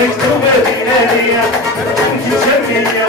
مكتوبة بنادية انت جميلة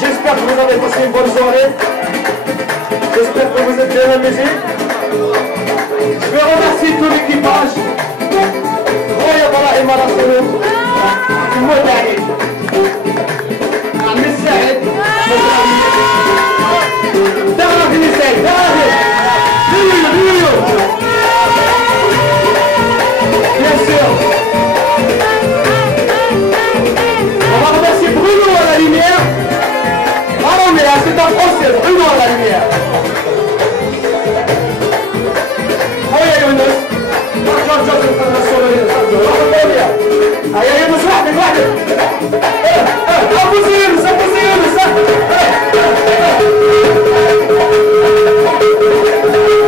J'espère que vous avez passé une bonne soirée. J'espère que vous êtes bien amusés. Je vais remercier tout l'équipage. Roya Bala Imara Solo. المدعي عم السعد دعوة النساء دعوة bien sûr. On va remercier Bruno à la lumière. Ah non mais là c'est un français, Bruno à la lumière. Roya Younes. هيا يونس وحدك وحدك ابو يونس ابو يونس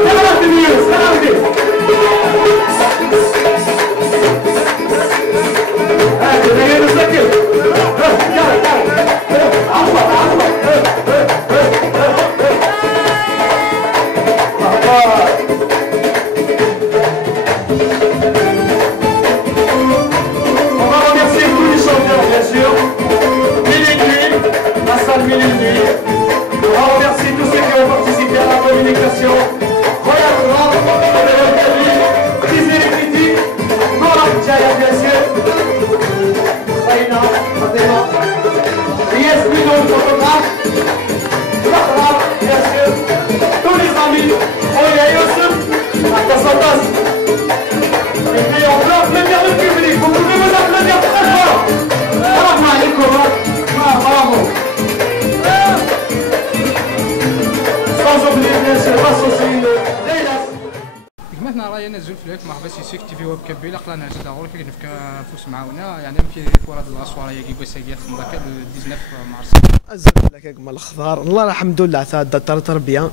تعرف يونس تعرف هذا يونس ذكر يلا عظمه عظمه bien sûr, la salle Mille. On va remercier tous ceux qui ont participé à la communication. Royal Grand, Disney Critique, Nora Jaya bien sûr, Faina, Fatima, Yes Ludo, photographe, Zahra bien sûr, tous les amis, Roya Youssef, Akasatas. Et puis on peut applaudir le public, vous pouvez vous applaudir très fort. مثلا راهي نزل فيك مرحبا سيسيك تي في ويب كبيله قرانا هذا غور كي نفك فوس معاونا يعني في فوراد الاسوار هي كي بساكيات خمضه 19 مارس الزبده كما الخضار والله الحمد لله تاع تربيه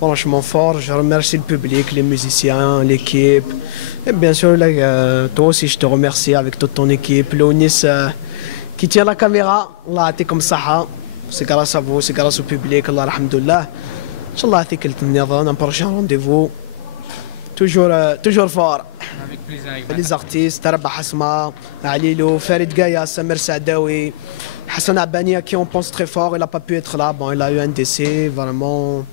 franchement fort. Je remercie le public, les musiciens, l'équipe. Et bien sûr, toi aussi, je te remercie avec toute ton équipe. Léonis qui tient la caméra. Allah a comme ça. C'est grâce à vous, c'est grâce au public. Allah, alhamdoulilah. Inch'Allah, un prochain rendez-vous. Toujours fort. Avec plaisir. Les artistes, Taraba Hasma, Alilo, Farid Gaya, Samer Saadawi, Hassan Abania qui on pense très fort. Il n'a pas pu être là. Bon, il a eu un décès, vraiment.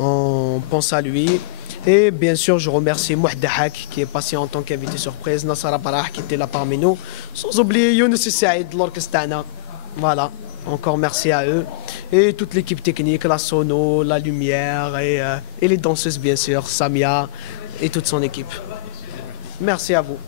On pense à lui. Et bien sûr, je remercie Mouhed Dahak qui est passé en tant qu'invité surprise, Nassara Barah qui était là parmi nous. Sans oublier Younes Saïd, l'orchestre. Voilà, encore merci à eux. Et toute l'équipe technique, la sono, la lumière et les danseuses bien sûr, Samia et toute son équipe. Merci à vous.